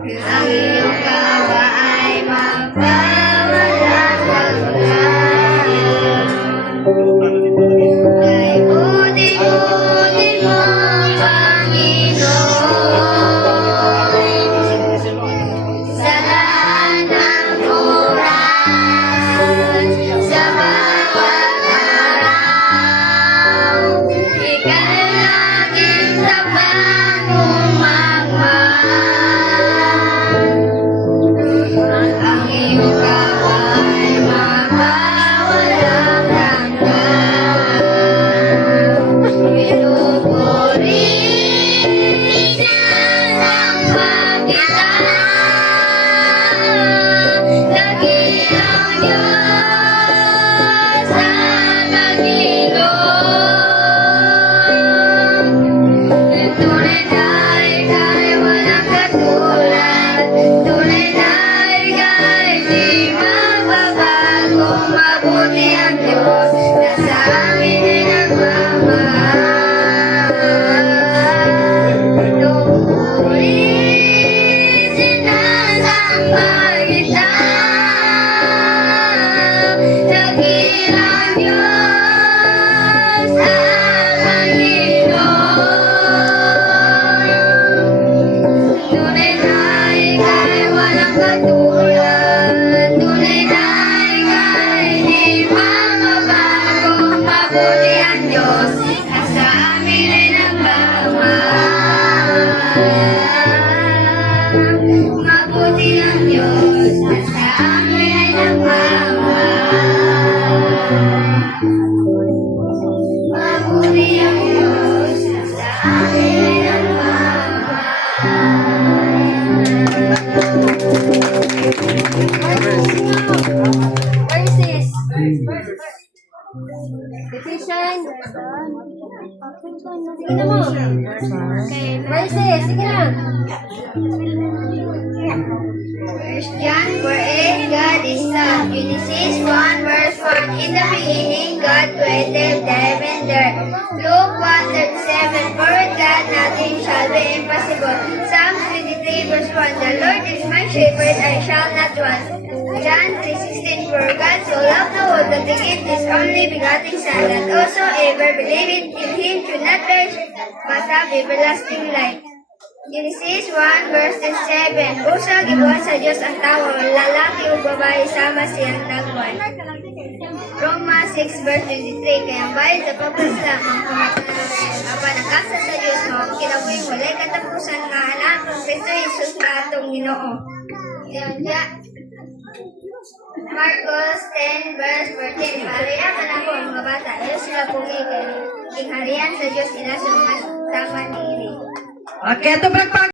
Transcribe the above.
Ang iyong kawa ay magpawala sa lahat. Kay buti-buti mo, Panginoon, sa lahat ng oras, sa bawat araw, ika'y laging tapat mong magmahal. Ang iyong kawa ay mapawalang hanggan. Pinupuri, sinasamba kita, dakilang Diyos sa Panginoon. Tunay na ika'y walang katulad, tunay na ika'y di magbabago. Mabuti ang Diyos na sa amin ay nagmamahal. Pinupuri, sinasamba kita, dakilang Diyos sa Panginoon. Tunay na ika'y walang katulad, tunay na ika'y di magbabago. Mabuti ang Diyos na sa amin ay nagmamahal. Mabuti ang Diyos na sa amin ay nagmamahal. Mabuti ang Diyos na sa amin ay Verses. Division. Sige na mo. Okay. Verses. Sige na. First John 4:8, God is love. Genesis 1 verse 1, in the beginning God created the heaven and earth. Luke 1:37, for with God nothing shall be impossible. Psalm 23 verse 1, the Lord is my shepherd, I shall not want. John 3:16, for God so loved the world that he gave his only begotten Son, that whosoever believeth in him should not perish, but have everlasting life. Genesis 1 verse 7, usa gibuhat sa Dios ang tao, lalaki ug babae sama siyang nagwan. Roma 6 verse 23, kaya ang bayad sa pagpaslam ang kamatayan, apan ang kaksa sa Dios mao kinabuhi walay katapusan nga anak ng Kristo Jesus nga atong Ginoo. Marcos 10 verse 14, parehaman ako ang mga bata, Diyos sila pumi kay kingharian sa Dios ila sa mga sama ni Iri. Okay, ito